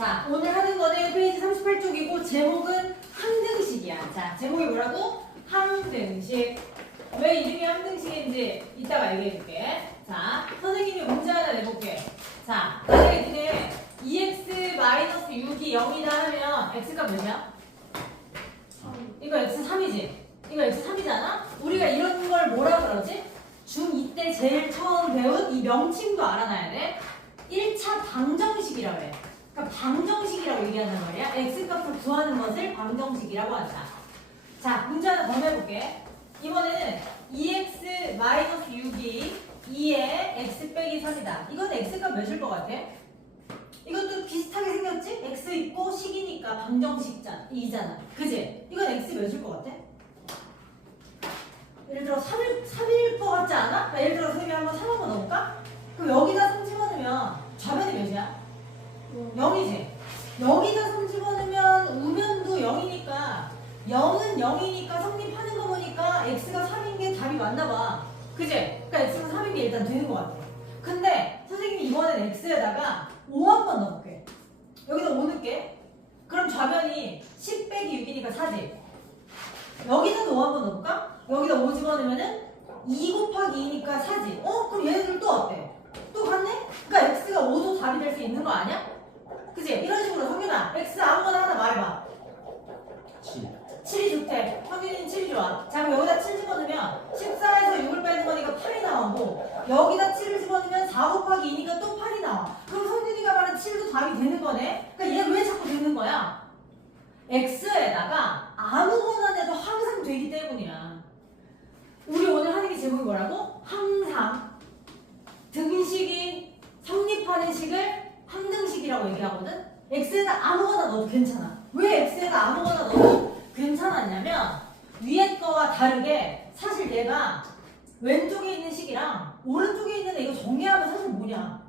자, 오늘 하는 거는 페이지 38쪽이고 제목은 항등식이야. 자, 제목이 뭐라고? 항등식. 왜 이름이 항등식인지 이따가 얘기해줄게. 자, 선생님이 문제 하나 내볼게. 자, 만약에 니네 2x-6이 0이다 하면 x값 몇이야? 이거 x3이지? 이거 x3이잖아? 우리가 이런 걸 뭐라 그러지? 중2 때 제일 처음 배운 이 명칭도 알아놔야 돼. 1차 방정식이라고 해. 그러니까 방정식이라고 얘기한단 말이야. x값을 구하는 것을 방정식이라고 한다. 자, 문제 하나 더 내볼게. 이번에는 2x-6이 2에 x 빼기 3이다. 이건 x값 몇일 것 같아? 이것도 비슷하게 생겼지? x 있고 식이니까 방정식이잖아. 그지? 이건 x 몇일 것 같아? 예를 들어 3일 것 같지 않아? 예를 들어 선생님이 한번 3 한번 넣어볼까? 그럼 여기다 3 집어넣으면 좌변이 몇이야? 0이지? 여기다 3 집어넣으면 우변도 0이니까 0은 0이니까 성립하는 거 보니까 x가 3인 게 답이 맞나 봐. 그지? 그러니까 x가 3인 게 일단 되는 것 같아. 근데 선생님이 이번엔 x에다가 5 한번 넣어볼게. 여기다 5 넣을게. 그럼 좌변이 10 빼기 6이니까 4지? 여기다도 5 한번 넣어볼까? 여기다 5 집어넣으면은 2 곱하기 2니까 4지? 그럼 얘네들 또 어때? 또 같네? 그러니까 x가 5도 답이 될 수 있는 거 아니야? 그치? 이런 식으로 성균아 x 아무거나 하나 말해봐. 7이 좋대. 성균이는 7이 좋아. 자, 그럼 여기다 7 집어넣으면 14에서 6을 빼는 거니까 8이 나오고 여기다 7을 집어넣으면 4 곱하기 2니까 또 8이 나와. 그럼 성균이가 말한 7도 답이 되는 거네? 그러니까 얘 왜 자꾸 되는 거야? x에다가 아무거나 내도 항상 되기 때문이야. 우리 오늘 하는 게 제목이 뭐라고? 항상 등식이 성립하는 식을 항등식이라고 얘기하거든? x에다 아무거나 넣어도 괜찮아. 왜 x에다 아무거나 넣어도 괜찮았냐면 위에 거와 다르게 사실 얘가 왼쪽에 있는 식이랑 오른쪽에 있는 애 이거 정리하면 사실 뭐냐?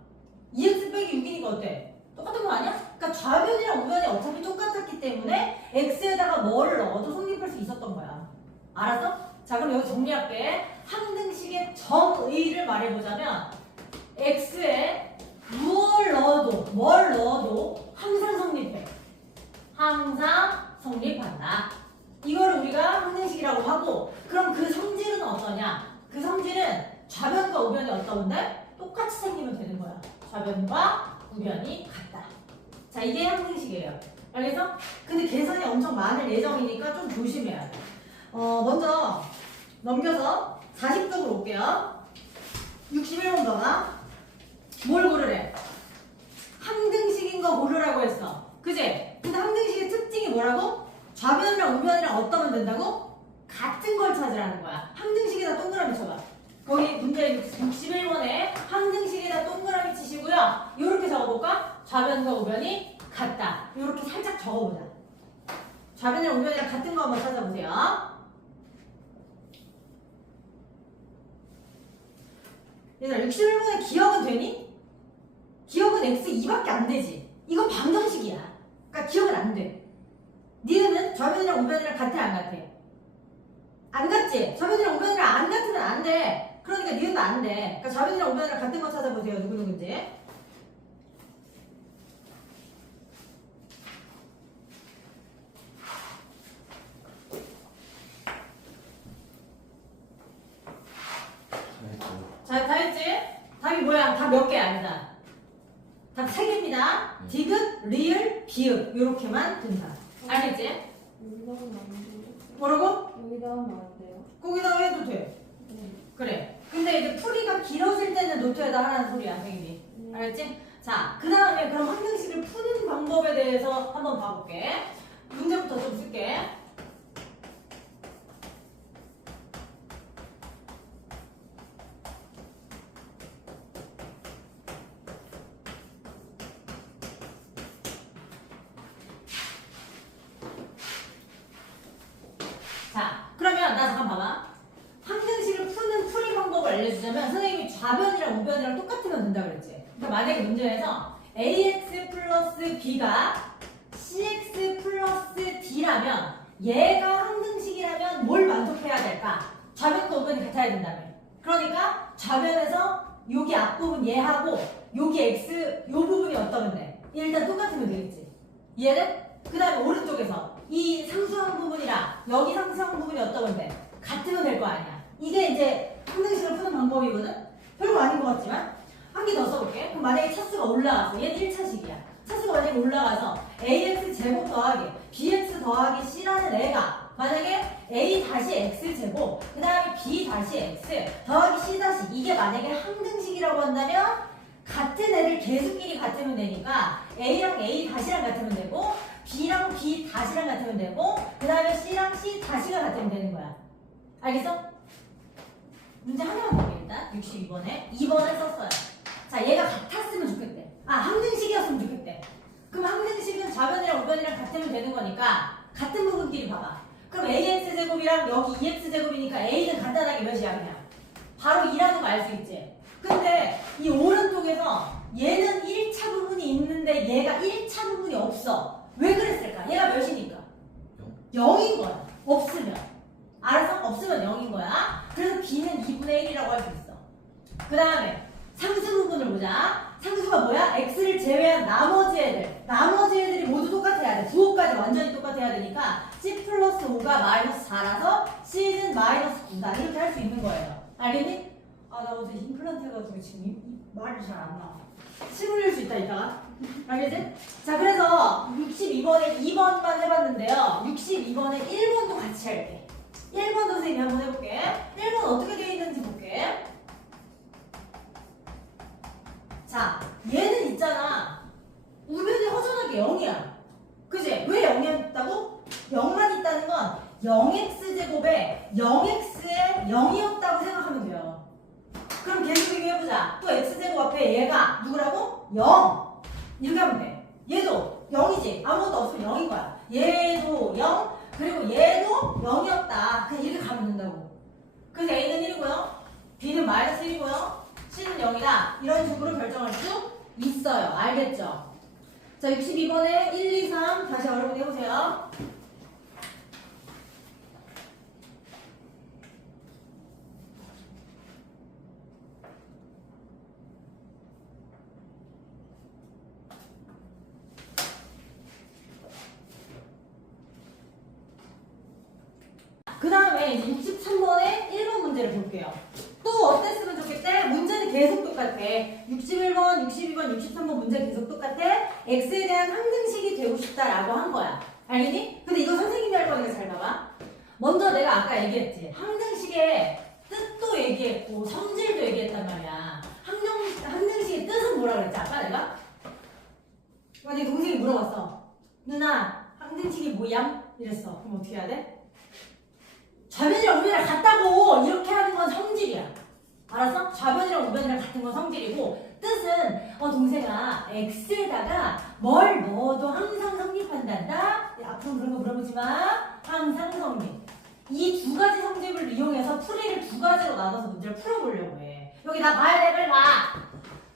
2x 빼기 6이니까 어때? 똑같은 거 아니야? 그러니까 좌변이랑 우변이 어차피 똑같았기 때문에 x에다가 뭐를 넣어도 성립할 수 있었던 거야. 알았어? 자, 그럼 여기 정리할게. 항등식의 정의를 말해보자면 x에 뭘 넣어도 항상 성립해. 항상 성립한다. 이거를 우리가 항등식이라고 하고, 그럼 그 성질은 어떠냐? 그 성질은 좌변과 우변이 어떤데? 똑같이 생기면 되는 거야. 좌변과 우변이 같다. 자, 이게 항등식이에요. 알겠어? 근데 계산이 엄청 많을 예정이니까 좀 조심해야 돼. 먼저 넘겨서 40쪽으로 올게요. 61번 봐봐. 뭘 고르래? 항등식인 거 고르라고 했어. 그지? 근데 항등식의 특징이 뭐라고? 좌변이랑 우변이랑 어떠면 된다고? 같은 걸 찾으라는 거야. 항등식에다 동그라미 쳐봐. 거기 문제 61번에 항등식에다 동그라미 치시고요. 이렇게 적어볼까? 좌변과 우변이 같다. 이렇게 살짝 적어보자. 좌변이랑 우변이랑 같은 거 한번 찾아보세요. 얘들아, 61번에 기억은 되니? 기억은 x2밖에 안 되지. 이건 방정식이야. 그러니까 기억은 안 돼. 니은은 좌변이랑 우변이랑 같아 안 같아? 안 같지? 좌변이랑 우변이랑 안 같으면 안 돼. 그러니까 니은도 안 돼. 그러니까 좌변이랑 우변이랑 같은 거 찾아보세요. 누구누군지. 자, 다 했지? 답이 뭐야? 답 몇 개 아니다. 답 3개입니다. 디귿, 리을, 비읍 이렇게만 된다. 알겠지? 여기다 하면 안 돼요? 뭐라고? 여기다 하면 안 돼요? 거기다 해도 돼. 그래. 근데 이제 풀이가 길어질 때는 노트에다 하라는 소리야, 선생님이. 알겠지? 자, 그 다음에 그럼 항등식을 푸는 방법에 대해서 한번 봐볼게. 문제부터 좀 쓸게. 자, 그러면 나 잠깐 봐봐. 항등식을 푸는 풀이 방법을 알려주자면 선생님이 좌변이랑 우변이랑 똑같으면 된다 그랬지. 그러니까 만약에 문제에서 ax 플러스 b가 cx 플러스 d라면 얘가 항등식이라면 뭘 만족해야 될까? 좌변과 우변이 같아야 된다며. 그러니까 좌변에서 여기 앞부분 얘하고 여기 x 요 부분이 어떠면 돼? 일단 똑같으면 되겠지. 이해돼? 그 다음에 오른쪽에서 이 상수항 부분이랑 여기 상수항 부분이 어떠면 돼? 같으면 될 거 아니야. 이게 이제 항등식을 푸는 방법이거든? 별거 아닌 것 같지만 한 개 더 써볼게. 그럼 만약에 차수가 올라가서 얘는 1차식이야. 차수가 만약에 올라가서 ax 제곱 더하기 bx 더하기 c라는 애가 만약에 a 다시 x 제곱 그 다음에 b 다시 x 더하기 c 다시 이게 만약에 항등식이라고 한다면 같은 애들 개수끼리 같으면 되니까 a랑 a 다시랑 같으면 되고 b랑 b 다시랑 같으면 되고 그 다음에 c랑 c 다시가 같으면 되는 거야. 알겠어? 문제 하나만 볼게 일단 62번에 2번을 썼어요. 자 얘가 같았으면 좋겠대. 아 항등식이었으면 좋겠대. 그럼 항등식은 좌변이랑 우변이랑 같으면 되는 거니까 같은 부분끼리 봐봐. 그럼 ax제곱이랑 여기 2x제곱이니까 a는 간단하게 몇이야 그냥 바로 2라는 거 알 수 있지. 근데 이 오른쪽에서 얘는 1차 부분이 있는데 얘가 1차 부분이 없어. 왜 그랬을까? 얘가 몇이니까? 0인 거야. 없으면. 알아서? 없으면 0인 거야. 그래서 b는 2분의 1이라고 할 수 있어. 그 다음에 상수 부분을 보자. 상수가 뭐야? x를 제외한 나머지 애들. 나머지 애들이 모두 똑같아야 돼. 부호까지 완전히 똑같아야 되니까 c 플러스 5가 마이너스 4라서 c는 마이너스 9다. 이렇게 할 수 있는 거예요. 알겠니? 아, 나 어제 임플란트 해가지고 지금 이 말이 잘 안 나와. 침 흘릴 수 있다, 이따가. 알겠지? 자, 그래서 62번에 2번만 해봤는데요. 62번에 1번도 같이 할게. 1번 선생님이 한번 해볼게. 1번 어떻게 되어 있는지 볼게. 자, 얘는 있잖아. 우변이 허전하게 0이야. 그지? 왜 0이었다고? 0만 있다는 건 0x제곱에 0x에 0이었다고 생각하면 돼요. 그럼 계속 비교해보자. 또 x제곱 앞에 얘가 누구라고? 0. 이렇게 하면 돼. 얘도 0이지. 아무것도 없으면 0인 거야. 얘도 0. 그리고 얘도 0이었다. 그냥 이렇게 가면 된다고. 그래서 a는 1이고요. b는 마이너스 1이고요. c는 0이다. 이런 식으로 결정할 수 있어요. 알겠죠? 자, 62번에 1, 2, 3 다시 여러분 해보세요. 그 다음에 이제 63번에 1번 문제를 볼게요. 또 어땠으면 좋겠대? 문제는 계속 똑같아. 61번, 62번, 63번 문제 계속 똑같아. x에 대한 항등식이 되고 싶다라고 한 거야. 알겠니? 근데 이거 선생님이 할 거니까 잘 봐봐. 먼저 내가 아까 얘기했지. 항등식의 뜻도 얘기했고 성질도 얘기했단 말이야. 항등식의 뜻은 뭐라 그랬지? 아까 내가? 만약에 동생이 물어봤어. 누나, 항등식이 뭐야? 이랬어. 그럼 어떻게 해야 돼? 좌변이랑 우변이랑 같다고 이렇게 하는 건 성질이야. 알았어? 좌변이랑 우변이랑 같은 건 성질이고 뜻은 동생아 x에다가 뭘 넣어도 항상 성립한단다. 앞으로 그런 거 물어보지 마. 항상 성립. 이 두 가지 성질을 이용해서 풀이를 두 가지로 나눠서 문제를 풀어보려고 해. 여기 나 봐야 돼. 빨리 봐.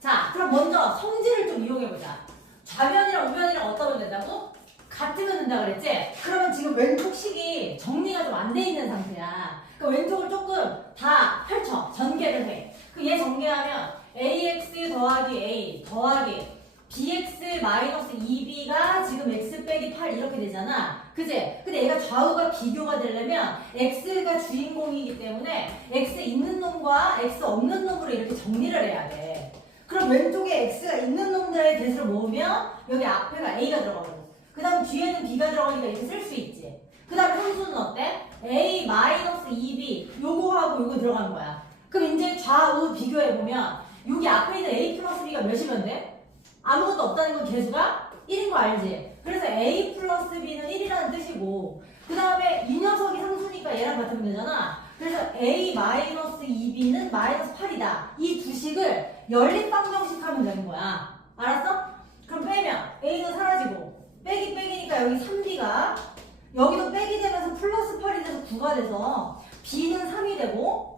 자, 그럼 먼저 성질을 좀 이용해보자. 좌변이랑 우변이랑 어떠면 된다고? 같으면 된다 그랬지? 그러면 지금 왼쪽 식이 정리가 좀 안 돼 있는 상태야. 그러니까 왼쪽을 조금 다 펼쳐. 전개를 해. 얘 전개하면 ax 더하기 a 더하기 bx 마이너스 2b가 지금 x 빼기 8 이렇게 되잖아. 그지? 근데 얘가 좌우가 비교가 되려면 x가 주인공이기 때문에 x 있는 놈과 x 없는 놈으로 이렇게 정리를 해야 돼. 그럼 왼쪽에 x가 있는 놈들의 대수를 모으면 여기 앞에가 a가 들어가거든. 그 다음 뒤에는 b가 들어가니까 이렇게 쓸 수 있지. 그 다음에 함수는 어때? a 마이너스 2b 요거하고 요거 들어간 거야. 그럼 이제 좌우 비교해보면 여기 앞에 있는 a 플러스 b가 몇이면 돼? 아무것도 없다는 건 개수가 1인 거 알지? 그래서 a 플러스 b는 1이라는 뜻이고 그 다음에 이 녀석이 상수니까 얘랑 같으면 되잖아. 그래서 a 마이너스 2b는 마이너스 8이다. 이 두 식을 연립방정식 하면 되는 거야. 알았어? 그럼 빼면 a는 사라지고 빼기니까 여기 3b가 여기도 빼기 되면서 플러스 8이 돼서 9가 돼서 b는 3이 되고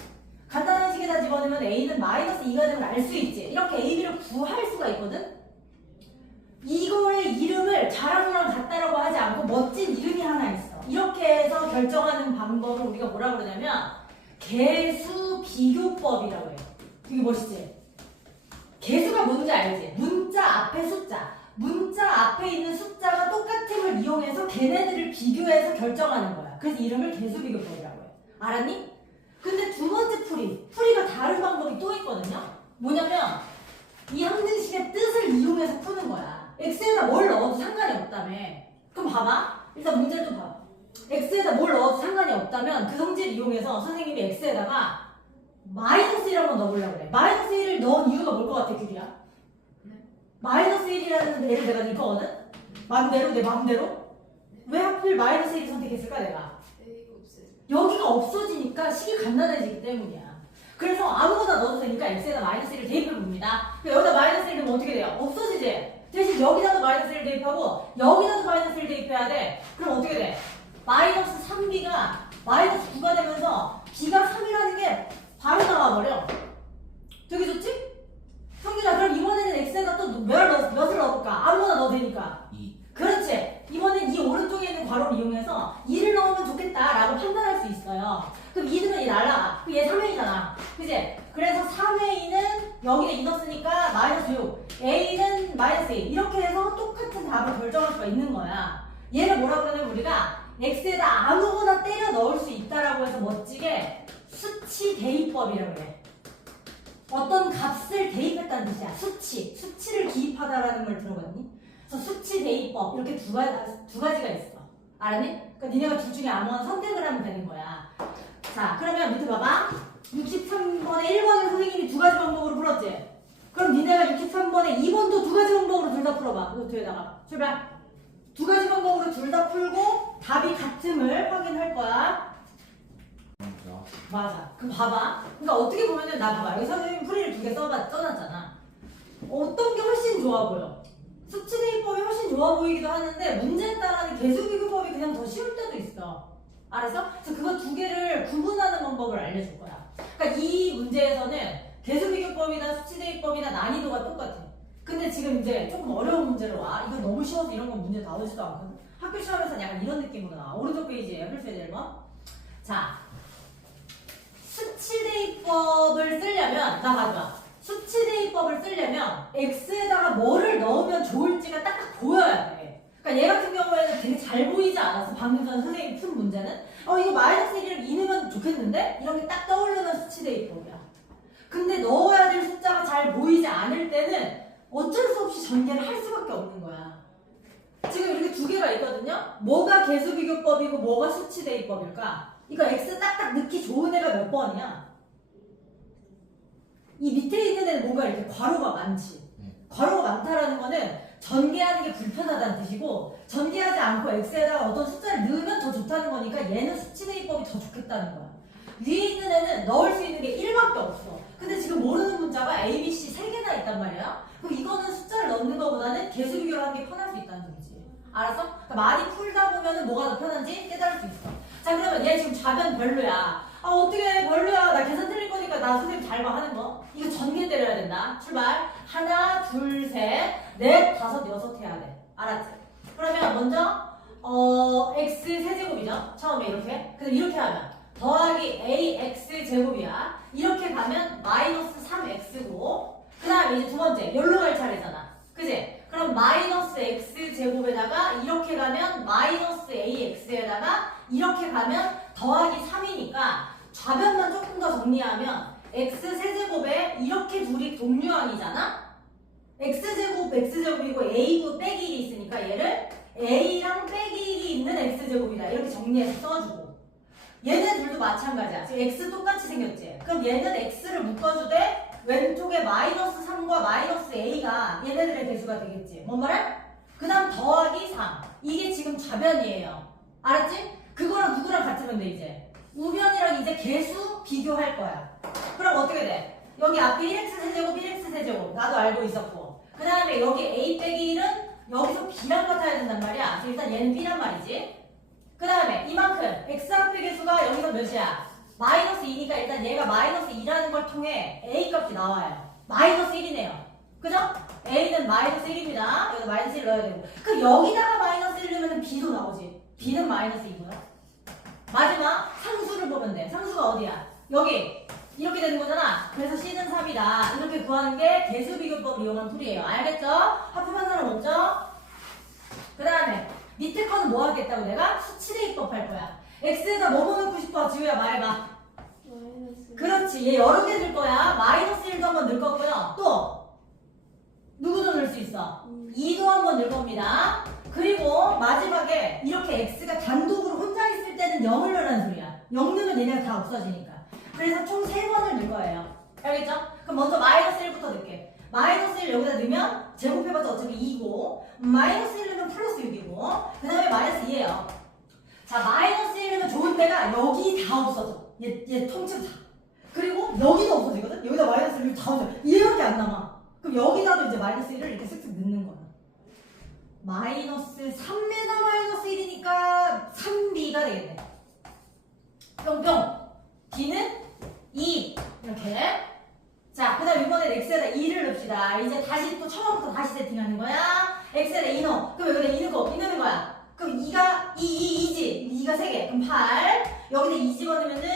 간단한 식에다 집어넣으면 a는 마이너스 2가 되면 알 수 있지. 이렇게 a, b를 구할 수가 있거든. 이거의 이름을 자랑이랑 같다라고 하지 않고 멋진 이름이 하나 있어. 이렇게 해서 결정하는 방법을 우리가 뭐라 그러냐면 개수 비교법이라고 해요. 되게 멋있지? 개수가 뭔지 알지? 문자 앞에 숫자. 문자 앞에 있는 숫자가 똑같음을 이용해서 걔네들을 비교해서 결정하는 거야. 그래서 이름을 개수비교법이라고 해. 알았니? 근데 두 번째 풀이가 다른 방법이 또 있거든요. 뭐냐면 이 항등식의 뜻을 이용해서 푸는 거야. x에다 뭘 넣어도 상관이 없다며. 그럼 봐봐. 일단 문제를 좀 봐봐. x에다 뭘 넣어도 상관이 없다면 그 성질을 이용해서 선생님이 x에다가 -1을 한번 넣어보려고 그래. -1을 넣은 이유가 뭘 것 같아, 규리야? -1이라는 애를 내가 이거거든? 맘대로, 내 맘대로? 왜 하필 -1을 선택했을까, 내가? 여기가 없어지니까 식이 간단해지기 때문이야. 그래서 아무거나 넣어도 되니까 x에다 -1을 대입해봅니다. 여기다 -1을 넣으면 어떻게 돼요? 없어지지? 대신 여기다도 -1을 대입하고 여기다도 -1을 대입해야 돼. 그럼 어떻게 돼? -3b가 -9가 되면서 b가 3이라는 게 바로 나와버려. 되게 좋지? 성균아, 그럼 이번에는 x에다 또 몇을 넣어볼까? 아무거나 넣어도 되니까. 2. 그렇지. 이번엔 이 오른쪽에 있는 괄호를 이용해서 2를 넣으면 좋겠다라고 판단할 수 있어요. 그럼 2 넣으면 얘 날라가. 그럼 얘 3회이잖아. 그치? 그래서 3회는 여기에 2 넣었으니까 -6. a는 -1. 이렇게 해서 똑같은 답을 결정할 수가 있는 거야. 얘를 뭐라고 그러냐면 우리가 x에다 아무거나 때려 넣을 수 있다라고 해서 멋지게 수치 대입법이라고 해. 어떤 값을 대입했다는 뜻이야. 수치를 기입하다라는 걸 들어봤니? 그래서 수치 대입법 이렇게 두 가지가 있어. 알았니? 그러니까 니네가 둘 중에 아무거나 선택을 하면 되는 거야. 자, 그러면 밑에 봐봐. 63번에 1번을 선생님이 두 가지 방법으로 풀었지? 그럼 니네가 63번에 2번도 두 가지 방법으로 둘 다 풀어봐. 그 뒤에다가 출발. 두 가지 방법으로 둘 다 풀고 답이 같음을 확인할 거야. 맞아. 그럼 봐봐. 그러니까 어떻게 보면은 나 봐봐. 여기 선생님 풀이를 두 개 써놨잖아. 어떤 게 훨씬 좋아 보여? 수치대입법이 훨씬 좋아 보이기도 하는데 문제에 따라는 개수비교법이 그냥 더 쉬울 때도 있어. 알았어? 그래서 그거 두 개를 구분하는 방법을 알려줄 거야. 그러니까 이 문제에서는 개수비교법이나 수치대입법이나 난이도가 똑같아. 근데 지금 이제 조금 어려운 문제로 와. 이거 너무 쉬워서 이런 건 문제 나오지도 않거든. 학교 시험에서는 약간 이런 느낌으로 나와. 오른쪽 페이지에 필수의 1번. 자, 수치대입법을 쓰려면 나 봐봐. 수치대입법을 쓰려면 x에다가 뭐를 넣으면 좋을지가 딱딱 보여야 돼. 그러니까 얘 같은 경우에는 되게 잘 보이지 않았어. 방금 전 선생님이 푼 문제는 이거 -1을 2 넣으면 좋겠는데? 이런 게 딱 떠오르는 수치대입법이야. 근데 넣어야 될 숫자가 잘 보이지 않을 때는 어쩔 수 없이 전개를 할 수밖에 없는 거야. 지금 이렇게 두 개가 있거든요. 뭐가 개수비교법이고 뭐가 수치대입법일까? 이거 x 딱딱 넣기 좋은 애가 몇 번이야? 이 밑에 있는 애는 뭔가 이렇게 괄호가 많지. 괄호가 많다라는 거는 전개하는 게 불편하다는 뜻이고 전개하지 않고 x에다가 어떤 숫자를 넣으면 더 좋다는 거니까 얘는 수치대입법이 더 좋겠다는 거야. 위에 있는 애는 넣을 수 있는 게 1밖에 없어. 근데 지금 모르는 문자가 A, B, C 3개나 있단 말이야. 그럼 이거는 숫자를 넣는 것보다는 개수비교를 하는 게 편할 수 있다는 점이지. 알았어? 그러니까 많이 풀다 보면은 뭐가 더 편한지 깨달을 수 있어. 자, 그러면 얘 지금 좌변 별로야. 어떻게 별로야. 나 계산 틀릴 거니까 나 선생님 잘 봐 하는 거. 이거 전개 때려야 된다. 출발. 하나, 둘, 셋, 넷, 다섯, 여섯 해야 돼. 알았지? 그러면 먼저 x 세제곱이죠. 처음에 이렇게. 근데 이렇게 하면 더하기 ax 제곱이야. 이렇게 가면 -3x고 그 다음에 이제 두 번째 여기로 갈 차례잖아. 그지? 그럼 -x 제곱에다가 이렇게 가면 -ax에다가 이렇게 가면 더하기 3이니까 좌변만 조금 더 정리하면 x 세제곱에 이렇게 둘이 동류항이잖아? x제곱 x제곱이고 a고 빼기 1이 있으니까 얘를 a랑 빼기 1이 있는 x제곱이다. 이렇게 정리해서 써주고 얘네 둘도 마찬가지야. 지금 x 똑같이 생겼지? 그럼 얘는 x를 묶어주되 왼쪽에 -3과 -a가 얘네들의 대수가 되겠지. 뭔 말해? 그 다음 더하기 3. 이게 지금 좌변이에요. 알았지? 그거랑 누구랑 같으면 돼 이제. 우변이랑 이제 개수 비교할 거야. 그럼 어떻게 돼? 여기 앞에 1x 세제곱 1x 세제곱 나도 알고 있었고 그 다음에 여기 a 빼기 1은 여기서 b랑 같아야 된단 말이야. 일단 얘는 b란 말이지. 그 다음에 이만큼 x 앞의 개수가 여기서 몇이야? -2니까 일단 얘가 -2라는 걸 통해 a 값이 나와요. -1이네요. 그죠? a는 -1입니다. 여기다 -1 넣어야 되고 그럼 여기다가 -1 넣으면 b도 나오지. b는 -2고요. 마지막 상수를 보면 돼. 상수가 어디야? 여기 이렇게 되는 거잖아. 그래서 C는 3이다. 이렇게 구하는 게 개수비교법을 이용한 풀이에요. 알겠죠? 합법한 사람 없죠? 그 다음에 밑에 거는 뭐 하겠다고 내가? 수치대입법 할 거야. X에다 뭐 넣고 싶어? 지우야 말해봐. 마이너스. 그렇지. 얘 여러 개 넣을 거야. 마이너스 1도 한번 넣을 거고요. 또 누구도 넣을 수 있어? 2도 한번 넣을 겁니다. 그리고 마지막에 이렇게 X가 단독으로 혼자 있을 때는 0을 넣으라는 소리야. 0 넣으면 얘네가 다 없어지니까. 그래서 총 3번을 넣을 거예요. 알겠죠? 그럼 먼저 마이너스 1부터 넣을게. 마이너스 1 여기다 넣으면 제곱해봤자 어차피 2고 마이너스 1 넣으면 플러스 6이고 그 다음에 마이너스 2예요. 자, 마이너스 1 넣으면 좋은 데가 여기 다 없어져. 얘 통째로 다. 그리고 여기도 없어지거든? 여기다 마이너스 1을 다 없어져. 얘밖에 안 남아. 그럼 여기다도 이제 마이너스 1을 이렇게 쓱쓱 넣는 거야. 마이너스 3에다 마이너스 1이니까 3b가 되겠네. 뿅뿅. D는 2. 이렇게. 자, 그 다음 이번엔 X에다 2를 넣읍시다. 이제 다시 또 처음부터 다시 세팅하는 거야. X에다 2 넣어. 그럼 여기다 2 넣는 거야. 그럼 2가 2지. 2가 3개. 그럼 8. 여기다 2 집어넣으면은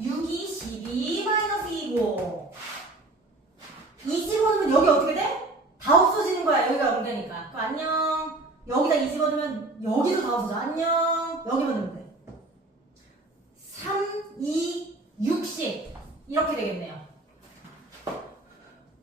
6이 12 마이너스 2고 2 집어넣으면 여기 어떻게 돼? 다 없어지는 거야. 여기가 옮겨니까. 그럼 안녕. 여기다 2 집어넣으면 여기도 다 없어져. 안녕. 여기만 넣으면 돼. 3, 2, 60 이렇게 되겠네요.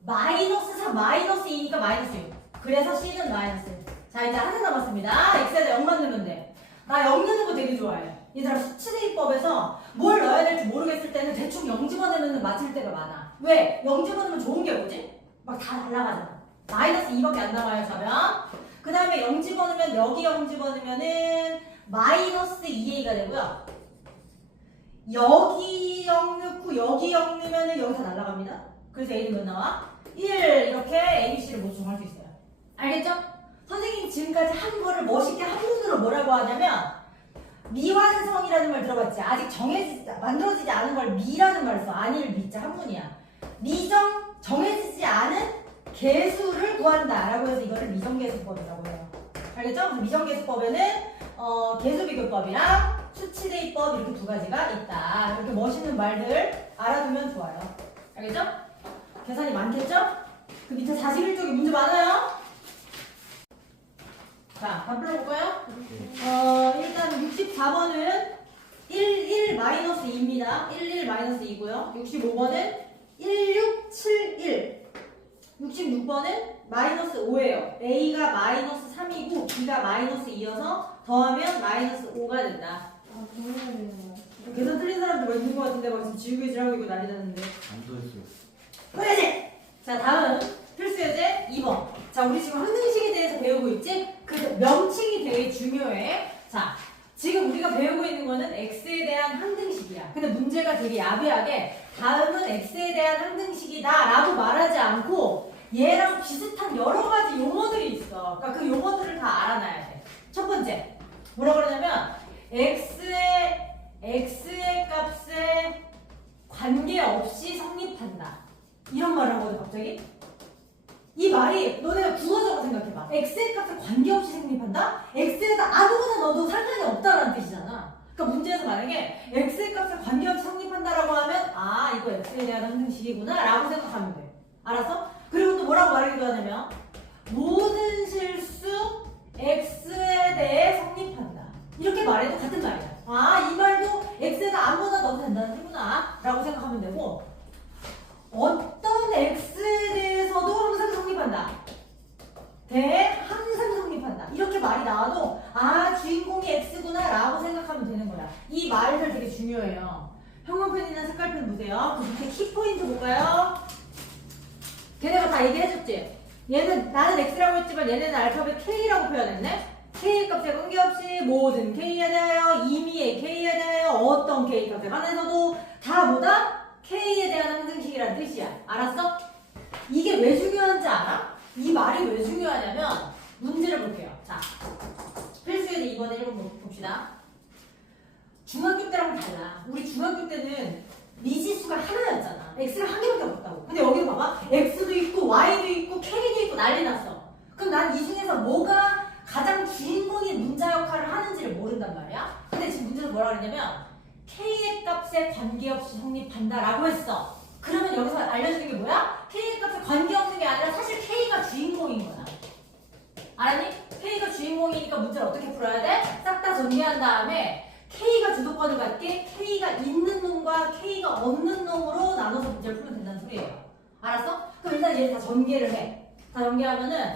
마이너스 3, 마이너스 2니까 마이너스 6. 그래서 C는 마이너스 1. 자, 이제 하나 남았습니다. X에다 0만 넣으면 돼. 나 0 넣는 거 되게 좋아해. 얘들아, 수치대입법에서 뭘 넣어야 될지 모르겠을 때는 대충 0 집어넣으면 맞을 때가 많아. 왜? 0 집어넣으면 좋은 게 뭐지? 막 다 날라가잖아. 마이너스 2밖에 안 남아요, 저면. 그 다음에 0 집어넣으면 여기 0 집어넣으면은 마이너스 2a가 되고요. 여기 0 넣고 여기 0 넣으면은 여기 다 날라갑니다. 그래서 a는 몇 나와? 1 이렇게 ABC를 모집할 수 있어요. 알겠죠? 선생님이 지금까지 한 거를 멋있게 한문으로 뭐라고 하냐면 미완성이라는 말 들어봤지? 아직 만들어지지 않은 걸 미라는 말을 써. 아니를 미자 한문이야. 정해지지 않은 개수를 구한다 라고 해서 이거를 미정계수법이라고 해요. 알겠죠? 그래서 미정계수법에는 개수비교법이랑 수치대입법 이렇게 두 가지가 있다. 이렇게 멋있는 말들 알아두면 좋아요. 알겠죠? 계산이 많겠죠? 그 밑에 41쪽에 문제 많아요. 자, 다 풀어볼까요? 일단 64번은 1,1-2입니다. 11-2고요. 65번은 1671. 66번은 마이너스 5예요. A가 마이너스 3이고 B가 마이너스 2여서 더하면 마이너스 5가 된다. 아, 정해야 되는 거야. 계산 틀린 사람들 뭐 있는 것 같은데 막 지금 지우개질하고 있고 난리 났는데. 안 써있어요. 그래야지! 자, 다음 필수예제 2번. 자, 우리 지금 항등식에 대해서 배우고 있지? 그 명칭이 되게 중요해. 자, 지금 우리가 배우고 있는 거는 x에 대한 항등식이야. 근데 문제가 되게 야비하게 다음은 x에 대한 항등식이다 라고 말하지 않고 얘랑 비슷한 여러 가지 용어들이 있어. 그러니까 그 용어들을 다 알아놔야 돼. 첫 번째, 뭐라 그러냐면 x의 값에 관계없이 성립한다. 이런 말을 하거든 갑자기. 이 말이 너네가 구어적으로 생각해봐. x의 값에 관계없이 성립한다? x에다 아무거나 넣어도 상관이 없다라는 뜻이잖아. 그러니까 문제에서 만약에 x의 값에 관계없이 성립한다라고 하면 아 이거 x에 대한 항등식이구나 라고 생각하면 돼. 알았어? 그리고 또 뭐라고 말하기도 하냐면 모든 실수 x에 대해 성립한다. 이렇게 말해도 같은 말이야. 아 이 말도 x에다 아무거나 넣어도 된다는 뜻이구나 라고 생각하면 되고 어떤 x에 대해서도 항상 성립한다. 항상 성립한다. 이렇게 말이 나와도 아 주인공이 x구나 라고 생각하면 되는 거야. 이 말들 되게 중요해요. 형광펜이나 색깔펜 보세요. 그 밑에 키포인트 볼까요? 걔네가 다 얘기해줬지? 얘는 나는 x라고 했지만 얘네는 알파벳 k라고 표현했네? k 값에 관계없이 모든 k에 대하여 임의의 k에 대하여 어떤 k 값에 관해서도 다 뭐다? k에 대한 항등식이라는 뜻이야. 알았어? 이게 왜 중요한지 알아? 이 말이 왜 중요하냐면 문제를 볼게요. 자, 필수예제 2번에 1번 봅시다. 중학교 때랑 달라. 우리 중학교 때는 미지수가 하나였잖아. x가 한 개밖에 없다고. 근데 여기 봐봐. x도 있고 y도 있고 k도 있고 난리 났어. 그럼 난 이 중에서 뭐가 가장 주인공이 문자 역할을 하는지를 모른단 말이야. 근데 지금 문제에서 뭐라 그러냐면 k의 값에 관계없이 성립한다라고 했어. 그러면 여기서 알려주는 게 뭐야? K 값에 관계없는 게 아니라 사실 K가 주인공인 거야. 알았니? K가 주인공이니까 문제를 어떻게 풀어야 돼? 싹 다 정리한 다음에 K가 주도권을 갖게 K가 있는 놈과 K가 없는 놈으로 나눠서 문제를 풀면 된다는 소리예요. 알았어? 그럼 일단 얘 다 전개를 해. 다 전개하면은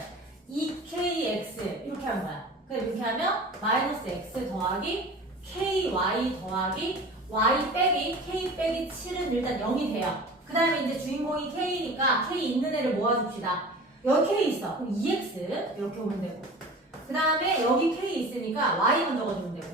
2KX 이렇게 하는 거야. 그럼 이렇게 하면 마이너스 X 더하기 KY 더하기 Y 빼기 K 빼기 7은 일단 0이 돼요. 그 다음에 이제 주인공이 K니까 K 있는 애를 모아줍시다. 여기 K 있어. 그럼 2X 이렇게 오면 되고. 그 다음에 여기 K 있으니까 Y 먼저 적어주면 되고.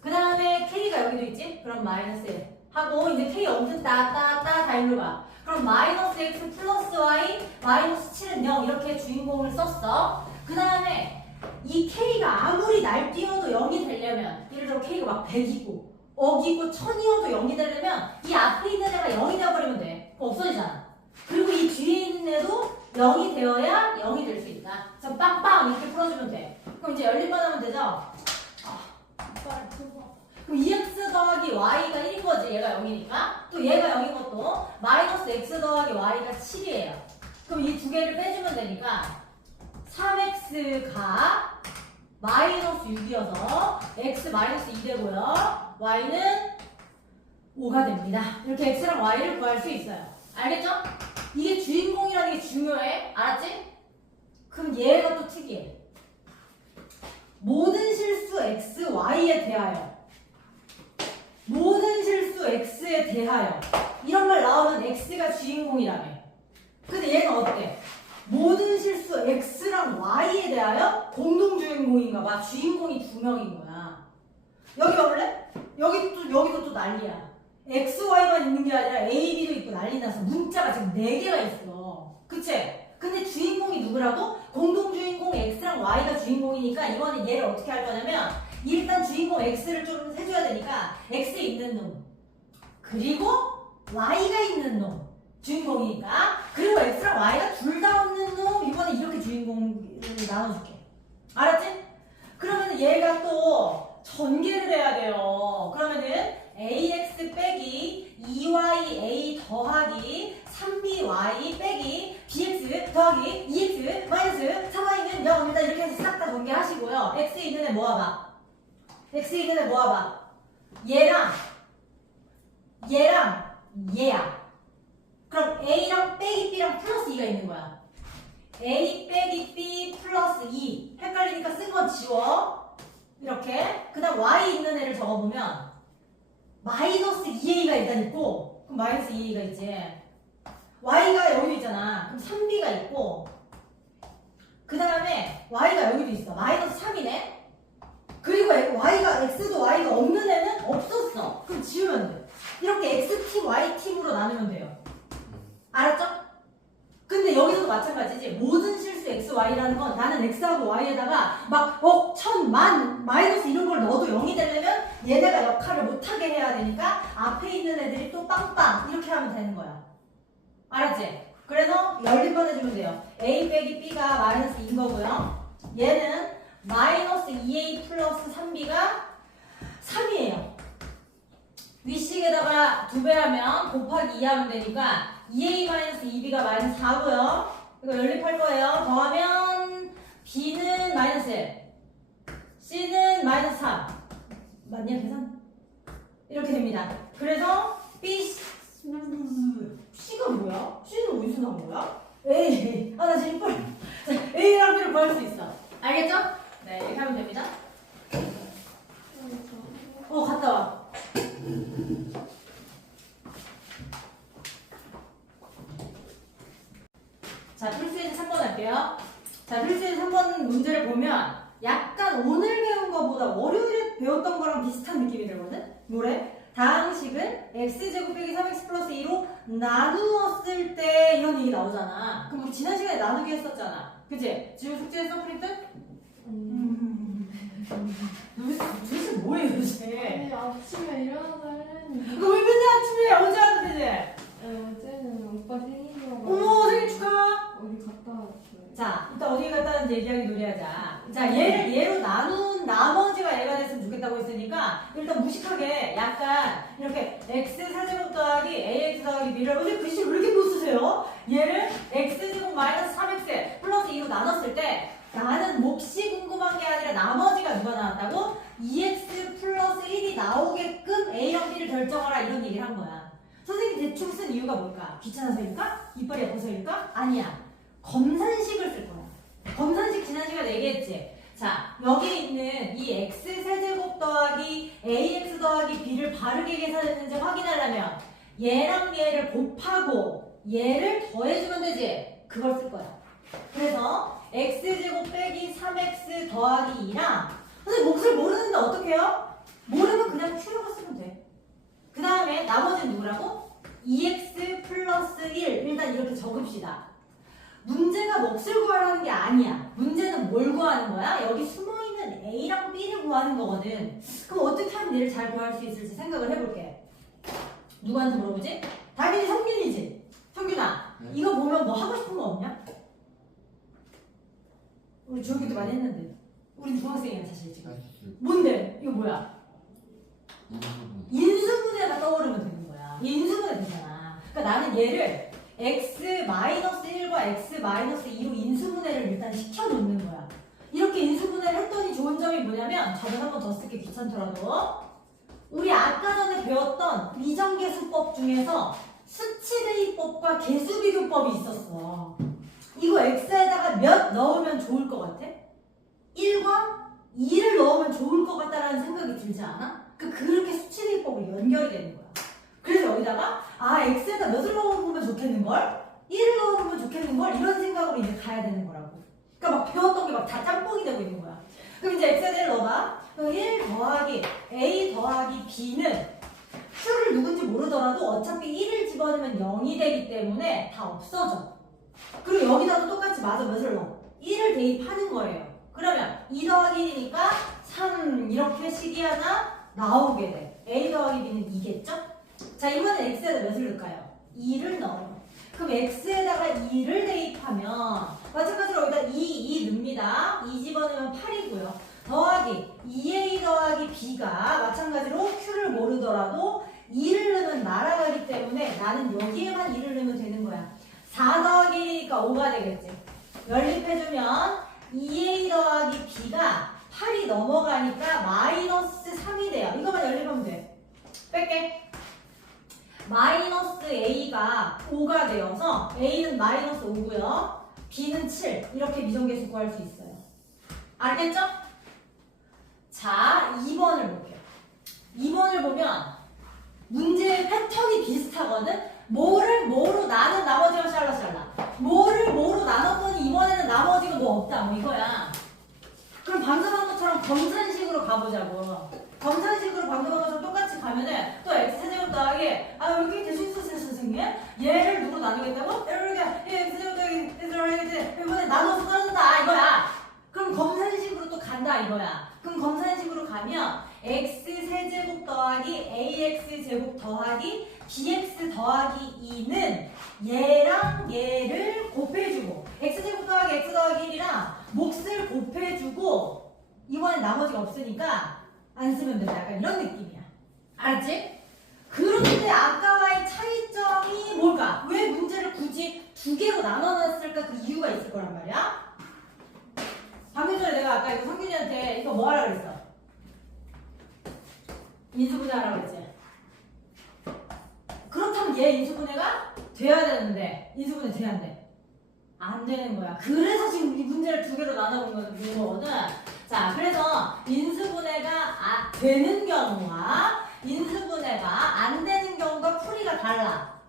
그 다음에 K가 여기도 있지? 그럼 마이너스 1 하고 이제 K 없는 다 일로 가. 그럼 마이너스 X 플러스 Y 마이너스 7은 0 이렇게 주인공을 썼어. 그 다음에 이 K가 아무리 날뛰어도 0이 되려면 예를 들어 K가 막 100이고 억이고 1000이어도 0이 되려면 이 앞에 있는 애가 0이 되어버리면 돼. 그거 없어지잖아. 그리고 이 뒤에 있는 애도 0이 되어야 0이 될 수 있다. 그래서 빵빵 이렇게 풀어주면 돼. 그럼 이제 열림만 하면 되죠? 그럼 2x 더하기 y가 1인 거지. 얘가 0이니까. 또 얘가 0인 것도 마이너스 x 더하기 y가 7이에요. 그럼 이 두 개를 빼주면 되니까 3x가 마이너스 6이어서 x 마이너스 2 되고요. y는 5가 됩니다. 이렇게 x랑 y를 구할 수 있어요. 알겠죠? 이게 주인공이라는 게 중요해. 알았지? 그럼 얘가 또 특이해. 모든 실수 x, y에 대하여 모든 실수 x에 대하여 이런 말 나오면 x가 주인공이라며. 근데 얘는 어때? 모든 실수 x랑 y에 대하여 공동 주인공인가 봐. 주인공이 두 명인 거야. 여기 와볼래? 여기도 또 난리야. x, y만 있는 게 아니라 a, b도 있고 난리 나서 문자가 지금 4개가 있어. 그치? 근데 주인공이 누구라고? 공동 주인공 x랑 y가 주인공이니까 이번에 얘를 어떻게 할 거냐면 일단 주인공 x를 좀 해줘야 되니까 x에 있는 놈 그리고 y가 있는 놈 주인공이니까 그리고 x랑 y가 둘 다 없는 놈 이번에 이렇게 주인공을 나눠줄게. 알았지? 그러면 얘가 또 전개를 해야 돼요. 그러면은 ax 빼기 2ya 더하기 3by 빼기 bx 더하기 2x 마이너스 3y는 0 일단 이렇게 해서 싹 다 전개하시고요. x에 있는 애 모아봐. x에 있는 애 모아봐. 얘랑 얘야. 그럼 a랑 빼기 b랑 플러스 2가 있는 거야. a 빼기 b 플러스 2 헷갈리니까 쓴 건 지워. 이렇게 그 다음 y 있는 애를 적어보면 마이너스 2a가 일단 있고 그럼 마이너스 2a가 있지. y가 여기도 있잖아. 그럼 3b가 있고 그 다음에 y가 여기도 있어. 마이너스 3이네. 그리고 y가 x도 y가 없는 애는 없었어. 그럼 지우면 돼. 이렇게 x팀 y팀으로 나누면 돼요. 알았죠? 근데 여기서도 마찬가지지. 모든 실수 x, y라는 건 나는 x하고 y에다가 막 억, 천, 만, 마이너스 이런 걸 넣어도 0이 되려면 얘네가 역할을 못하게 해야 되니까 앞에 있는 애들이 또 빵빵 이렇게 하면 되는 거야. 알았지? 그래서 연립만 해주면 돼요. a 빼기 b가 마이너스 2인 거고요. 얘는 마이너스 2a 플러스 3b가 3이에요. 윗식에다가 2배 하면 곱하기 2 하면 되니까 2a 마이너스 2b가 마이너스 4고요. 이거 연립할 거예요. 더하면 b는 마이너스 1, c는 마이너스 3. 맞냐 계산? 이렇게 됩니다. 그래서 b c가 뭐야? c는 어디서 나온 거야? a 나 지금 뿔 a랑 b를 구할 수 있어. 알겠죠? 네 이렇게 하면 됩니다. 갔다 와. 자, 필수에서 3번 할게요. 자, 필수에서 3번 문제를 보면 약간 오늘 배운 거보다 월요일에 배웠던 거랑 비슷한 느낌이 들거든? 뭐래? 다항식은 x제곱 빼기 3x 플러스 2로 나누었을 때 이런 얘기 나오잖아. 그럼 우리 지난 시간에 나누기 했었잖아. 그치? 지금 숙제했어, 프린트? 도대체 뭐해, 도대체? 아니 아침에 일어나서 하려니. 그거 왜 맨날 아침에 어제 하면 되지? 어제는 오빠 생일이라고. 어머, 생일 축하! 어디 갔다 왔어요. 자, 일단 어디 갔다 왔는지 얘기하기 놀이하자. 자, 얘를 얘로 나눈 나머지가 얘가 됐으면 좋겠다. 되겠다고 했으니까 일단 무식하게 약간 이렇게 x 세제곱 더하기 ax 더하기 b를 어제 글씨를 왜 이렇게 못 쓰세요? 얘를 x제곱 마이너스 3x 플러스 2로 나눴을 때 나는 몫이 궁금한 게 아니라 나머지가 누가 나왔다고? 2x 플러스 1이 나오게끔 a랑 b를 결정하라 이런 얘기를 한 거야. 선생님이 대충 쓴 이유가 뭘까? 귀찮아서일까? 이빨이 아파서일까? 아니야. 검산식을 쓸 거야. 검산식 지난 시간에 얘기했지? 자, 여기 있는 이 x 세제곱 더하기 ax 더하기 b를 바르게 계산했는지 확인하려면 얘랑 얘를 곱하고 얘를 더해주면 되지? 그걸 쓸 거야. 그래서 x제곱 빼기 3x 더하기 2랑 선생님 몫을 모르는데 어떻게 해요? 모르면 그냥 q-로 쓰면 돼. 그 다음에 나머지는 누구라고? 2x 플러스 1 일단 이렇게 적읍시다. 문제가 몫을 구하라는 게 아니야. 문제는 뭘 구하는 거야? 여기 숨어있는 a랑 b를 구하는 거거든. 그럼 어떻게 하면 얘를 잘 구할 수 있을지 생각을 해볼게. 누구한테 물어보지? 당연히 성균이지. 성균아, 이거 보면 뭐 하고 싶은 거 없냐? 우리 중학교 때 많이 했는데. 우린 중학생이야 사실 지금. 뭔데? 이거 뭐야? 인수분해가 떠오르면 되는 거야. 인수분해 되잖아. 그러니까 나는 얘를 x-1과 x-2로 인수분해를 일단 시켜놓는 거야. 이렇게 인수분해를 했더니 좋은 점이 뭐냐면 저는 한 번 더 쓸게 귀찮더라도 우리 아까 전에 배웠던 이정계수법 중에서 수치대입법과 개수비교법이 있었어. 이거 x에다가 몇 넣으면 좋을 것 같아? 1과 2를 넣으면 좋을 것 같다라는 생각이 들지 않아? 그렇게 수치대입법으로 연결이 되는 거야. 그래서 여기다가 x에다 몇을 넣어보면 좋겠는걸? 1을 넣어보면 좋겠는걸? 이런 생각으로 이제 가야 되는 거라고. 그러니까 막 배웠던 게 막 다 짬뽕이 되고 있는 거야. 그럼 이제 x에다 1 넣어봐. 그럼 1 더하기 a 더하기 b는 q를 누군지 모르더라도 어차피 1을 집어넣으면 0이 되기 때문에 다 없어져. 그리고 여기다도 똑같이 마저 몇을 넣어? 1을 대입하는 거예요. 그러면 2 더하기 1이니까 3 이렇게 식이 하나 나오게 돼. a 더하기 b는 2겠죠? 자, 이번엔 x에다 몇을 넣을까요? 2를 넣어요. 그럼 x에다가 2를 대입하면 마찬가지로 여기다 2 넣습니다. 2 집어넣으면 8이고요. 더하기 2a 더하기 b가 마찬가지로 q를 모르더라도 2를 넣으면 날아가기 때문에 나는 여기에만 2를 넣으면 되는 거야. 4 더하기 1이니까 5가 되겠지. 연립해주면 2a 더하기 b가 8이 넘어가니까 마이너스 3이 돼요. 이거만 연립하면 돼. 뺄게. 마이너스 a가 5가 되어서 a는 마이너스 5고요. b는 7. 이렇게 미정계수 구할 수 있어요. 알겠죠? 자, 2번을 볼게요. 2번을 보면 문제의 패턴이 비슷하거든? 뭐를 뭐로 나눈 나머지가 샬라샬라. 뭐를 뭐로 나눴더니 이번에는 나머지가 뭐 없다. 뭐 이거야. 그럼 방금 한 것처럼 검산식으로 가보자고. 검산식으로 방금 한 것처럼 똑같이 가면은 또 x제곱 더하기 왜 이렇게 대신 쓰세요 선생님? 얘를 누구 나누겠다고? 이렇게 x제곱 더하기 x제곱 이번에 나눠서 나눈다 이거야. 그럼 검산식으로 또 간다 이거야. 그럼 검산식으로 가면 x세제곱 더하기 ax제곱 더하기 bx 더하기 2는 얘랑 얘를 곱해주고 x제곱 더하기 x 더하기 1이랑 몫을 곱해주고 이번엔 나머지가 없으니까 안 쓰면 된다. 약간 이런 느낌이야. 알았지? 그런데 아까와의 차이점이 뭘까? 왜 문제를 굳이 두 개로 나눠놨을까? 그 이유가 있을 거란 말이야. 방금 전에 내가 아까 이거 성균이한테 이거 뭐 하라 그랬어? 인수분해 하라고 그랬지? 그렇다면 얘 인수분해가 돼야 되는데 인수분해 돼야 안 돼? 안 되는 거야. 그래서 지금 이 문제를 두 개로 나눠본 거거든. 자, 그래서 인수분해가 되는 경우와 인수분해가 안 되는 경우가 풀이가 달라.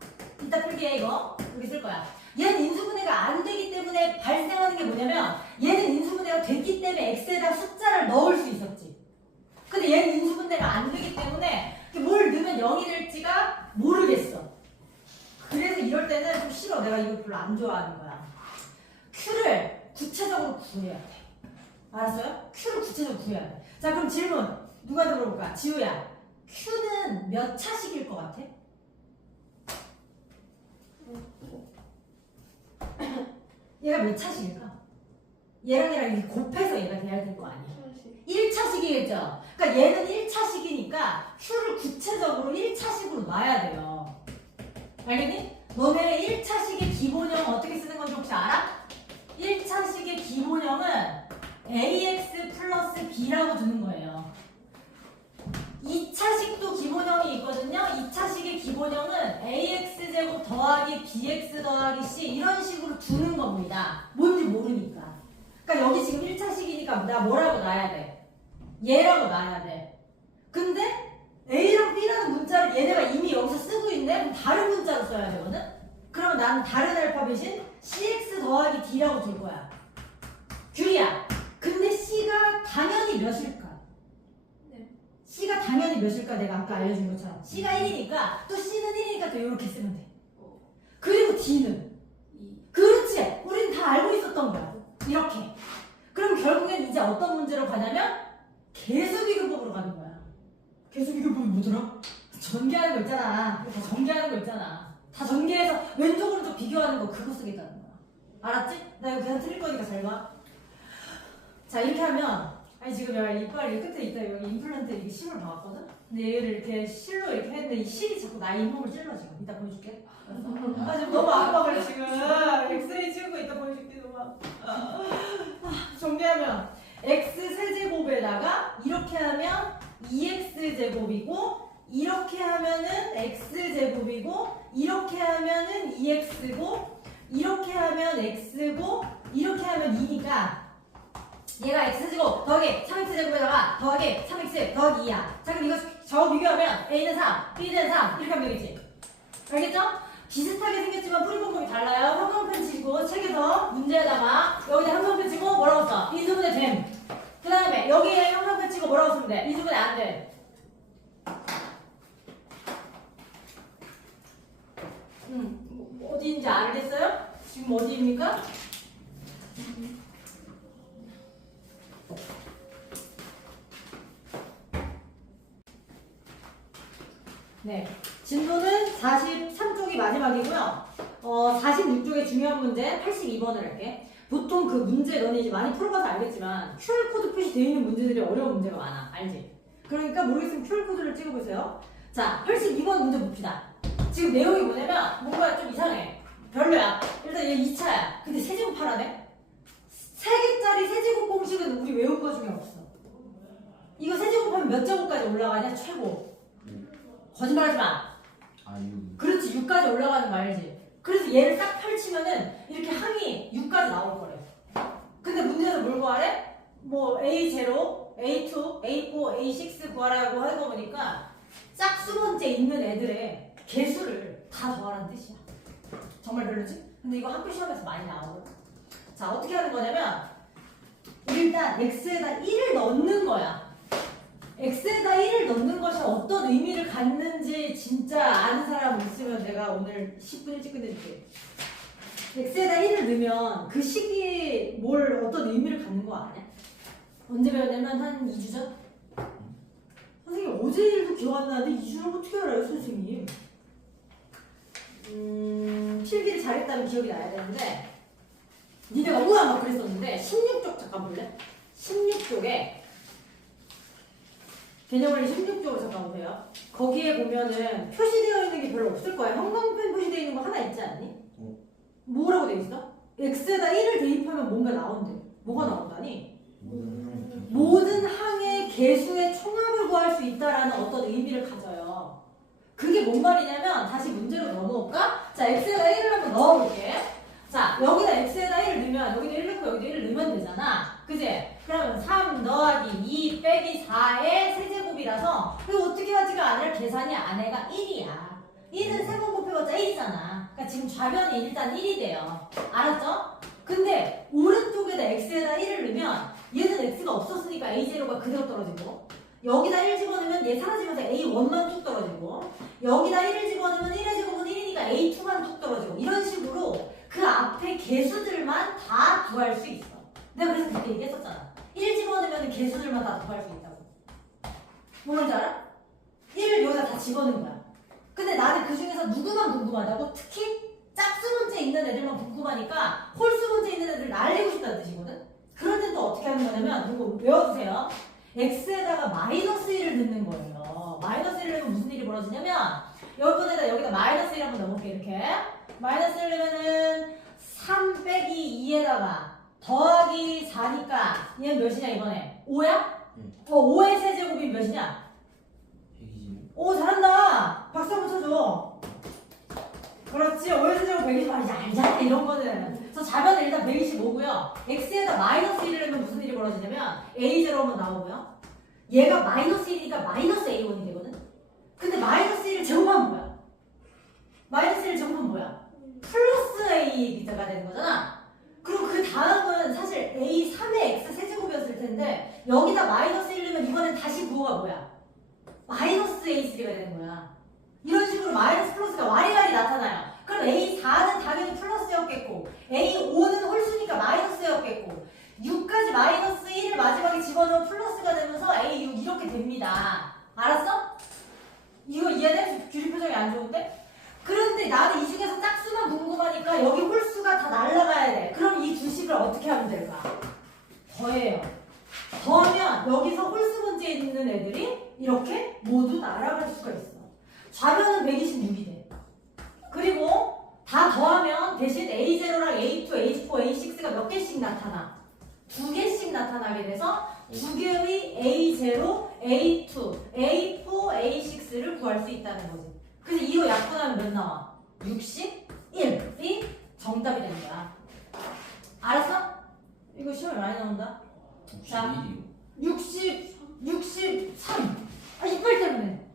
이따 풀기해 이거. 여기 쓸 거야. 얘는 인수분해가 안 되기 때문에 발생하는 게 뭐냐면 얘는 인수분해가 됐기 때문에 x에다 숫자를 넣을 수 있었지. 근데 얘는 인수분해가 안 되기 때문에 뭘 넣으면 0이 될지가 모르겠어. 그래서 이럴 때는 좀 싫어. 내가 이걸 별로 안 좋아하는 거야. Q를 구체적으로 구해야 돼. 알았어요? Q를 구체적으로 구해야 돼. 자, 그럼 질문. 누가 들어볼까? 지우야. Q는 몇 차식일 것 같아? 얘가 몇 차식일까? 얘랑 얘랑 이렇게 곱해서 얘가 돼야 될 거 아니야? 1차식이 1차식이겠죠? 그러니까 얘는 1차식이니까 Q를 구체적으로 1차식으로 놔야 돼요. 알겠니? 너네 1차식의 기본형 어떻게 쓰는 건지 혹시 알아? 1차식의 기본형은 ax 플러스 b라고 두는 거예요. 2차식도 기본형이 있거든요. 2차식의 기본형은 ax제곱 더하기 bx 더하기 c 이런 식으로 두는 겁니다. 뭔지 모르니까. 그러니까 여기 지금 1차식이니까 나 뭐라고 놔야 돼? 얘라고 놔야 돼. 근데 a랑 b라는 문자를 얘네가 이미 여기서 쓰고 있네? 그럼 다른 문자로 써야 되거든? 그러면 나는 다른 알파벳인 cx 더하기 d라고 둘 거야. 규리야. 근데 c가 당연히 몇일까? 네. C가 당연히 몇일까? 내가 아까 알려준 것처럼 C가 1이니까 또 C는 1이니까 또 이렇게 쓰면 돼. 그리고 D는 2. 그렇지! 우린 다 알고 있었던 거야. 이렇게. 그럼 결국엔 이제 어떤 문제로 가냐면 개수비교법으로 가는 거야. 개수비교법이 뭐더라? 전개하는 거 있잖아. 다 전개하는 거 있잖아. 다 전개해서 왼쪽 오른쪽 비교하는 거 그거 쓰겠다는 거야. 알았지? 나 이거 그냥 틀릴 거니까 잘 봐. 자 이렇게 하면 아니 지금 내가 이빨 이 끝에 있다 여기 임플란트 이게 실을 박았거든? 근데 얘를 이렇게 실로 이렇게 했는데 이 실이 자꾸 나 잇몸을 찔러 지금. 이따 보여줄게. 아 지금 너무 아파 그래 지금. 엑스레이 찍고 이따 보여줄게 너무 아파. 정리하면 x 세제곱에다가 이렇게 하면 2x제곱이고 이렇게 하면은 x제곱이고 이렇게 하면은 2x고 이렇게 하면 x고 이렇게 하면 2니까 얘가 x제곱 더하기 3x제곱에다가 더하기 3x 더하기 2야. 자 그럼 이거 저거 비교하면 a는 3, b는 3 이렇게 하면 되겠지? 알겠죠? 비슷하게 생겼지만 풀이 방법이 달라요. 형광펜 치고 책에서 문제에다가 여기다 형광펜 치고 뭐라고 써? 인수분해 됨. 그 다음에 여기에 형광펜 치고 뭐라고 쓰면 돼? 인수분해 안 돼. 어디인지 알겠어요? 지금 어디입니까? 네, 진도는 43쪽이 마지막이고요. 46쪽의 중요한 문제 82번을 할게. 보통 그 문제 너네 이제 많이 풀어봐서 알겠지만 QR코드 표시되어 있는 문제들이 어려운 문제가 많아. 알지? 그러니까 모르겠으면 QR코드를 찍어보세요. 자, 82번 문제 봅시다. 지금 내용이 뭐냐면 뭔가 좀 이상해. 별로야. 일단 얘 2차야. 근데 세제곱 하라네? 3개짜리 세제곱 공식은 우리 외운 거 중에 없어. 이거 세제곱하면 몇 제곱까지 올라가냐? 최고. 거짓말하지 마. 아, 6. 그렇지 6까지 올라가는 거 알지? 그래서 얘를 딱 펼치면은 이렇게 항이 6까지 나올 거래. 근데 문제에서 뭘 구하래? 뭐 A0, A2, A4, A6 구하라고 하는 거 보니까 짝수 번째 있는 애들의 개수를 다 더하라는 뜻이야. 정말 별로지? 근데 이거 학교 시험에서 많이 나오거든. 자 어떻게 하는 거냐면 일단 x에다 1을 넣는 거야. x에다 1을 넣는 것이 어떤 의미를 갖는지 진짜 아는 사람 있으면 내가 오늘 10분 일찍 끝내줄게. x에다 1을 넣으면 그 시기에 뭘 어떤 의미를 갖는 거 아냐? 언제 배웠냐면 한 2주 전? 선생님 어제 일도 기억 안 나는데 2주 전 어떻게 알아요 선생님? 필기를 잘했다면 기억이 나야 되는데 니네가 우와 막 그랬었는데 16쪽 잠깐 볼래? 16쪽에 개념원리 16쪽을 잠깐 보세요. 거기에 보면은 표시되어 있는 게 별로 없을 거야. 형광펜 표시되어 있는 거 하나 있지 않니? 뭐라고 돼 있어? x에다 1을 대입하면 뭔가 나온대. 뭐가 나온다니? 모든 항의 개수의 총합을 구할 수 있다라는 어떤 의미를 가져요. 그게 뭔 말이냐면 다시 문제로 넘어올까? 자, x에다 1을 한번 넣어볼게. 자, 여기다 x에다 1을 넣으면 여기도 1 넣고 여기도 1을 넣으면 되잖아. 그지? 그러면 3 더하기 2 빼기 4의 세제곱이라서 이거 어떻게 하지가 아니라 계산이 안에가 1이야. 1은 3번 곱해봤자 1이잖아. 그러니까 지금 좌변이 일단 1이 돼요. 알았죠? 근데 오른쪽에다 x에다 1을 넣으면 얘는 x가 없었으니까 a0가 그대로 떨어지고 여기다 1 집어넣으면 얘 사라지면서 a1만 뚝 떨어지고 여기다 1을 집어넣으면 1의 제곱은 1이니까 a2만 뚝 떨어지고 이런 식으로 그 앞에 개수들만 다 구할 수 있어. 내가 그래서 그때 얘기했었잖아. 1 집어넣으면 개수들만 다 구할 수 있다고. 뭔지 알아? 1을 여기다 다 집어넣은 거야. 근데 나는 그 중에서 누구만 궁금하다고? 특히 짝수 번째 있는 애들만 궁금하니까 홀수 번째 있는 애들 날리고 싶다는 뜻이거든? 그럴 땐 또 어떻게 하는 거냐면 이거 외워두세요. x에다가 마이너스 1을 넣는 거예요. 마이너스 1을 넣으면 무슨 일이 벌어지냐면 여기다 마이너스 1 한번 넣어볼게. 이렇게 마이너스 1 넣으면은 3 빼기 2에다가 더하기 4니까 얘는 몇이냐 이번에? 5야? 5의 세제곱이 몇이냐? 120. 오 잘한다. 박수 한번 쳐줘. 그렇지. 5의 세제곱 120 알잖아 이런 거는. 그래서 자변은 일단 125고요. x에다 마이너스 1을 넣으면 무슨 일이 벌어지냐면 a0 한번 나오고요. 얘가 마이너스 1이니까 마이너스 a1이 되거든. 근데 마이너스 1을 제곱하면 뭐야? 마이너스 1을 제곱하면 뭐야? 플러스 a가 되는 거잖아. 그리고 그 다음은 사실 a3의 x 세제곱이었을 텐데 여기다 마이너스 1 넣으면 이번엔 다시 부호가 뭐야? 마이너스 a3가 되는 거야. 이런 식으로 마이너스 플러스가 와리가리 나타나요. 그럼 a4는 당연히 플러스였겠고 a5는 홀수니까 마이너스였겠고 6까지 마이너스 1을 마지막에 집어넣으면 플러스가 되면서 a6 이렇게 됩니다. 알았어? 이거 이해돼? 규리 표정이 안 좋은데? 그런데 나는 이 중에서 짝수만 궁금하니까 여기 홀수가 다 날라가야 돼. 그럼 이 두 식을 어떻게 하면 될까? 더해요. 더하면 여기서 홀수 문제에 있는 애들이 이렇게 모두 날아갈 수가 있어. 좌변은 126이 돼. 그리고 다 더하면 대신 A0랑 A2, A4, A6가 몇 개씩 나타나? 2개씩 나타나게 돼서 두 개의 A0, A2, A4, A6를 구할 수 있다는 거지. 그래서 이거 약분하면 몇 나와? 61이 정답이 되는 거야. 알았어? 이거 시험에 많이 나온다. 자, 63. 이빨 때문에.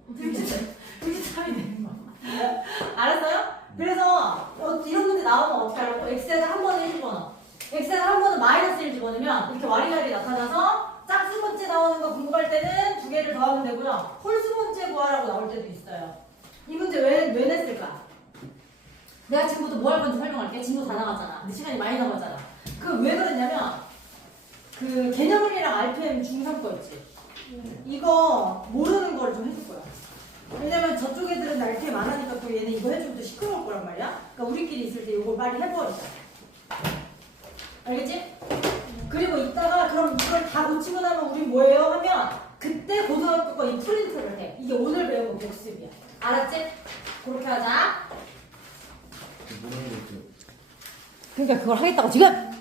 63이 되는 거야. 알았어요? 그래서 이런 문제 나오면 어떻게 하라고? x에다 한 번에 1 집어넣어. x에다 한 번은 마이너스 1 집어넣으면 이렇게 와리가리 나타나서 짝수 문제 나오는 거 궁금할 때는 두 개를 더하면 되고요. 홀수 문제 구하라고 나올 때도 있어요. 이 문제 왜 냈을까? 내가 지금부터 뭐 할 건지 설명할게. 진도 다 나갔잖아. 근데 시간이 많이 남았잖아. 그 왜 그랬냐면 그 개념물이랑 RPM 중3 거 있지. 이거 모르는 거를 좀 해줄 거야. 왜냐면 저쪽 애들은 RPM 안 하니까 또 얘는 이거 해주면 또 시끄러울 거란 말이야. 그러니까 우리끼리 있을 때 이거 빨리 해버리자. 알겠지? 그리고 이따가 그럼 이걸 다 고치고 나면 우리 뭐예요? 하면 그때 고등학교 거 이 프린트를 해. 이게 오늘 배운 거 복습이야. 알았지? 그렇게 하자. 모르는 거 있죠. 그러니까 그걸 하겠다고 지금!